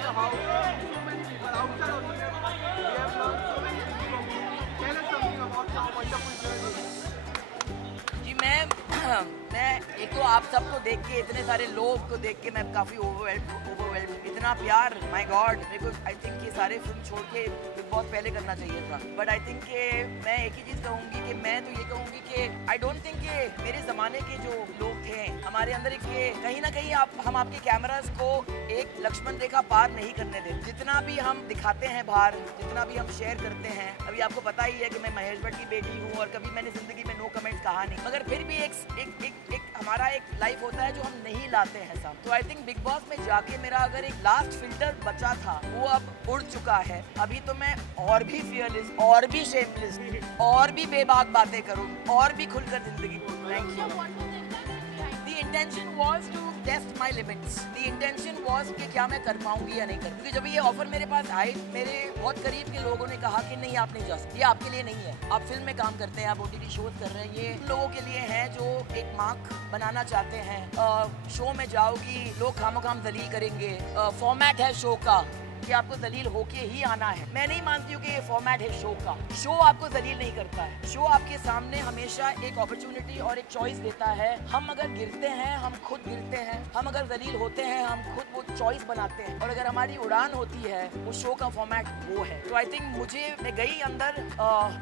matter how so many people outside of cinema, we have learned so many things from you. Tell us something about your wonderful journey. जी मैं एक तो आप सबको देख के, इतने सारे लोग को देख के मैं काफ़ी ओवरवेल्ड, इतना प्यार, माय गॉड। मेरे को आई थिंक ये सारे फिल्म छोड़ के बिग बॉस पहले करना चाहिए था। बट आई थिंक कि मैं एक ही चीज़ कहूँगी कि मैं तो ये कहूँगी कि आई डोंट थिंक कि मेरे ज़माने के जो लोग थे हमारे अंदर एक ये कहीं ना कहीं हम आपके कैमरास को एक लक्ष्मण रेखा पार नहीं करने देते। जितना भी हम दिखाते हैं बाहर, जितना भी हम शेयर करते हैं, अभी आपको पता ही है कि मैं महेश भट्ट की बेटी हूँ और कभी मैंने ज़िंदगी में नो कमेंट्स कहा नहीं, मगर फिर भी एक हमारा एक लाइफ होता है जो हम नहीं लाते हैं सब। तो आई थिंक बिग बॉस में जाके मेरा अगर एक लास्ट फिल्टर बचा था वो अब उड़ चुका है। अभी तो मैं और भी फियरलेस, और भी शेमलेस, और भी बेबाक बातें करूँ, और भी खुलकर जिंदगी। Thank you. The intention was to test my limits. The intention was कि क्या मैं कर पाऊंगी या नहीं कर, क्योंकि जब ये ऑफर मेरे पास आए, मेरे बहुत करीब के लोगों ने कहा कि नहीं आप नहीं जा सकते, ये आपके लिए नहीं है, आप फिल्म में काम करते हैं, आप OTT शोज कर रहे हैं, ये लोगों के लिए है जो एक मार्क बनाना चाहते हैं। शो में जाओगी, लोग खामोखाम दलील करेंगे, फॉर्मेट है शो का कि आपको दलील होके ही आना है। मैं नहीं मानती हूँ कि ये फॉर्मेट है शो का। शो आपको दलील नहीं करता है, शो आपके सामने हमेशा एक अपॉर्चुनिटी और एक चॉइस देता है। हम अगर गिरते हैं हम खुद गिरते हैं, हम अगर दलील होते हैं हम खुद वो चॉइस बनाते हैं, और अगर हमारी उड़ान होती है वो शो का फॉर्मेट वो है। तो आई थिंक मैं गई अंदर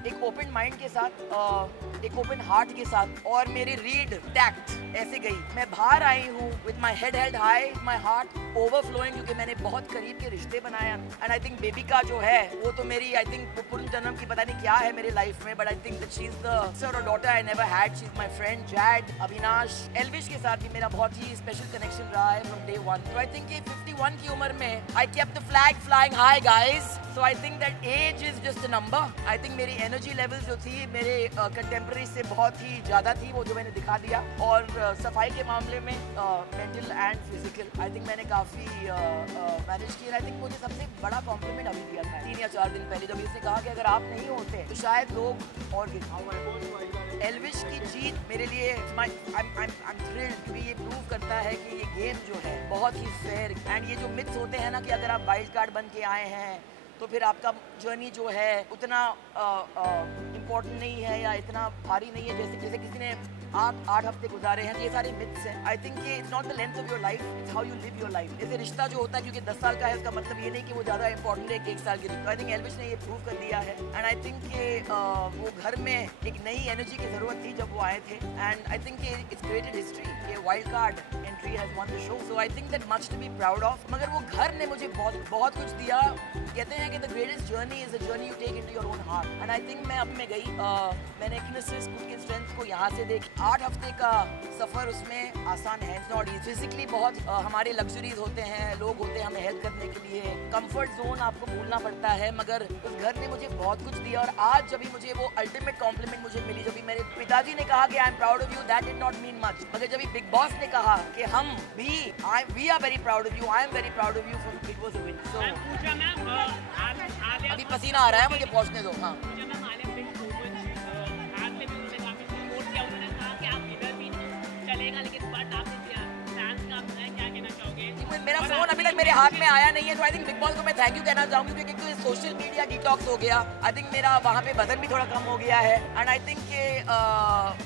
एक ओपन माइंड के साथ, एक ओपन हार्ट के साथ, और मेरी रीड टैक्ट ऐसे गई। मैं बाहर आई हूँ with my head held high, my heart overflowing, क्योंकि मैंने बहुत करीब के रिश्ते बनाया। एंड आई थिंक बेबी का जो है वो तो मेरी आई थिंक पूर्ण जन्म की पता नहीं क्या है मेरे लाइफ में, but I think that she is the sister और daughter I never had. She is my friend Jad, Avinash, Elvish के साथ भी मेरा बहुत ही स्पेशल कनेक्शन रहा है फ्रॉम डे वन। तो आई थिंक ये 51 की उम्र में I kept the flag flying high guys. So I think that age is just a number. I think मेरी एनर्जी लेवल जो थी मेरे कंटेम्प्रेरी से बहुत ही ज्यादा थी, वो जो मैंने दिखा दिया। और सफाई के मामले में mental and physical I think मैंने काफ़ी मैनेज किया। आई थिंक मुझे सबसे बड़ा कॉम्प्लीमेंट अभी दिया था 3 या 4 दिन पहले, जब इसने कहा कि अगर आप नहीं होते तो शायद लोग और एल्विश की जीत मेरे लिए I'm thrilled, क्योंकि ये प्रूव करता है कि ये गेम जो है बहुत ही फेयर। एंड ये जो मिथ्स होते हैं ना कि अगर आप वाइल्ड कार्ड बन के आए हैं तो फिर आपका जर्नी जो है उतना इम्पोर्टेंट नहीं है या इतना भारी नहीं है, जैसे किसी ने 8 हफ्ते गुजारे हैं। ये सारे मिथ्स हैं। आई थिंक ये it's not the length of your life, it's how you live your life. जैसे रिश्ता जो होता है क्योंकि 10 साल का है उसका मतलब ये नहीं कि वो ज़्यादा इंपॉर्टेंट है कि 1 साल की। तो आई थिंक एल्विश ने ये प्रूव कर दिया है। एंड आई थिंक कि वो घर में एक नई एनर्जी की ज़रूरत थी जब वो आए थे। And I think it's created history कि wild card entry has won the show. So I think that much to be proud of. मगर वो घर ने मुझे बहुत कुछ दिया। कहते हैं कि the greatest journey is the journey you take into your own heart. And I think मैं अब में गई, मैंने खुद की स्ट्रेंथ को यहाँ से देखी। 8 हफ्ते का सफ़र उसमें आसान है, इट्स नॉट ईजी। फिजिकली बहुत हमारे लग्जरीज होते हैं, लोग होते हैं हमें हेल्प करने के लिए, कंफर्ट जोन आपको भूलना पड़ता है, मगर उस घर ने मुझे बहुत कुछ दिया। और आज जब भी मुझे वो अल्टीमेट कॉम्प्लीमेंट मुझे मिली, जब भी मेरे पिताजी ने कहा कि I am proud of you, that did not mean much, मगर जब भी बिग बॉस ने कहा कि हम भी we are very proud of you, I am very proud of you, for it was a win. So अभी पसीना आ रहा है मुझे, पहुंचने दो। हाँ मेरा फोन अभी तक मेरे हाथ में आया नहीं है, तो आई थिंक बिग बॉस को मैं थैंक यू कहना चाहूँगी, क्योंकि तो सोशल मीडिया डिटॉक्स हो गया। आई थिंक मेरा वहाँ पे वजन भी थोड़ा कम हो गया है। एंड आई थिंक कि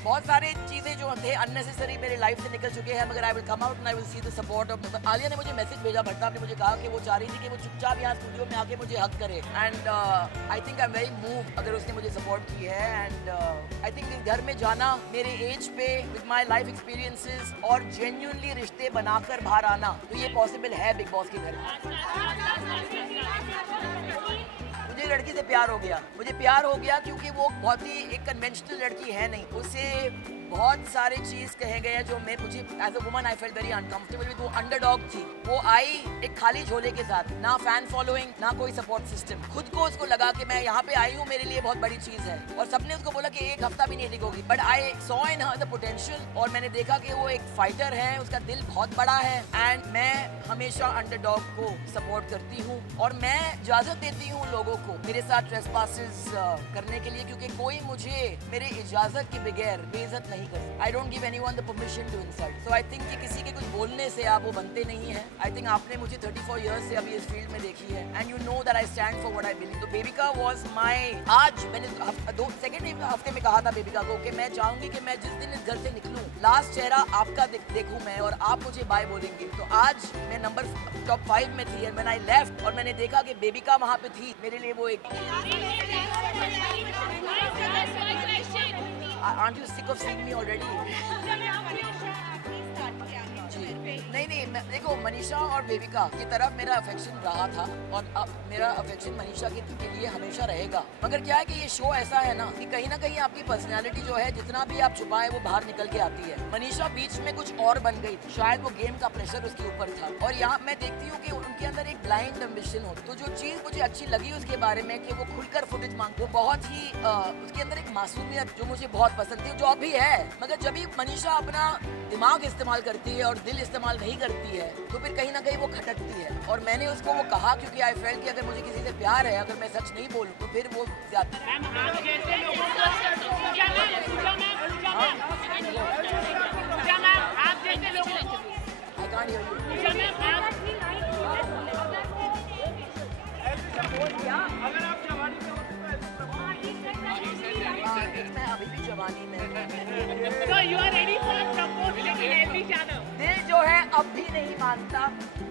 बहुत सारे चीज़ें जो थे अननेसेसरी मेरे लाइफ से निकल चुके हैं, मगर I will come out and I will see the support of. Alia ने मुझे मैसेज भेजा, भट्टा ने मुझे कहा कि वो चाह रही थी कि वो चुपचाप यहाँ स्टूडियो में आके मुझे हक करे। And I think I am very move अगर उसने मुझे सपोर्ट की है। एंड आई थिंक इस घर में जाना मेरे एज पे विद माई लाइफ एक्सपीरियंसेस और जेन्युइनली रिश्ते बनाकर बाहर आना, तो ये पॉसिबल है बिग बॉस के घर में। मुझे लड़की से प्यार हो गया, मुझे प्यार हो गया क्योंकि वो बहुत ही एक कन्वेंशनल लड़की है नहीं, उसे बहुत सारे चीज़ कहे गए जो मैं मुझे as a woman I felt very uncomfortable with. वो अंडरडॉग थी, वो आई एक खाली झोले के साथ, ना फैन फॉलोइंग ना कोई सपोर्ट सिस्टम। खुद को उसको लगा कि मैं यहाँ पे आई हूँ, मेरे लिए बहुत बड़ी चीज़ है, और सबने उसको बोला कि 1 हफ्ता भी नहीं टिकोगी, but I saw in her the potential. और मैंने देखा कि वो एक फाइटर है, उसका दिल बहुत बड़ा है। एंड मैं हमेशा अंडरडॉग को सपोर्ट करती हूँ, और मैं इजाज़त देती हूँ लोगों को मेरे साथ ट्रेसपासेस करने के लिए, क्योंकि कोई मुझे मेरे इजाज़त के बगैर बेइज्जत नहीं नहीं कर सकते। I don't give anyone the permission to insult. So I think कि किसी के कुछ बोलने से आप वो बनते नहीं है। आई थिंक आपने मुझे 34 इयर्स से अभी इस फील्ड में देखी है and you know that I stand for what I believe. तो बेबिका वाज माय, आज मैंने सेकंड हफ्ते में कहा था बेबिका को कि मैं चाहूंगी कि मैं जिस दिन इस घर से निकलूं लास्ट चेहरा आपका देखूं मैं और आप मुझे बाय बोलेंगे। तो आज मैं नंबर टॉप 5 में थी एंड व्हेन आई लेफ्ट और मैंने देखा कि बेबिका वहां पे थी, मेरे लिए वो एक Aren't you sick of seeing me already? नहीं, देखो मनीषा और बेबिका की तरफ मेरा अफेक्शन रहा था और अब मेरा अफेक्शन मनीषा के लिए हमेशा रहेगा। मगर क्या है कि ये शो ऐसा है ना कि कहीं ना कहीं आपकी पर्सनालिटी जो है जितना भी आप छुपाए वो बाहर निकल के आती है। मनीषा बीच में कुछ और बन गई थी, शायद वो गेम का प्रेशर उसके ऊपर था और यहाँ मैं देखती हूँ कि उनके अंदर एक ब्लाइंड एम्बिशन हो। तो जो चीज मुझे अच्छी लगी उसके बारे में कि वो खुलकर फुटेज मांग, वो बहुत ही उसके अंदर एक मासूमियत जो मुझे बहुत पसंद थी, जो अभी है। मगर जब भी मनीषा अपना दिमाग इस्तेमाल करती है और दिल इस्तेमाल नहीं करती है तो फिर कहीं ना कहीं वो खटकती है। और मैंने उसको वो कहा क्योंकि आई फेल्ट कि अगर मुझे किसी से प्यार है, अगर मैं सच नहीं बोलूं तो फिर वो ज्यादा मैं अभी भी जवानी में दिल जो है अब भी नहीं मानता,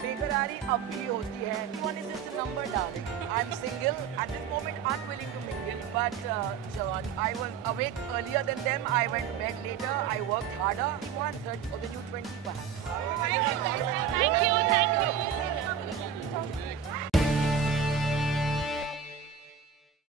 बेकरारी अब भी होती है। One is just a number, darling. I'm single at this moment, unwilling to mingle. But Jawani, I was awake earlier than them. I went to bed later. I worked harder. 1/3 of the new 20 perhaps. Thank you.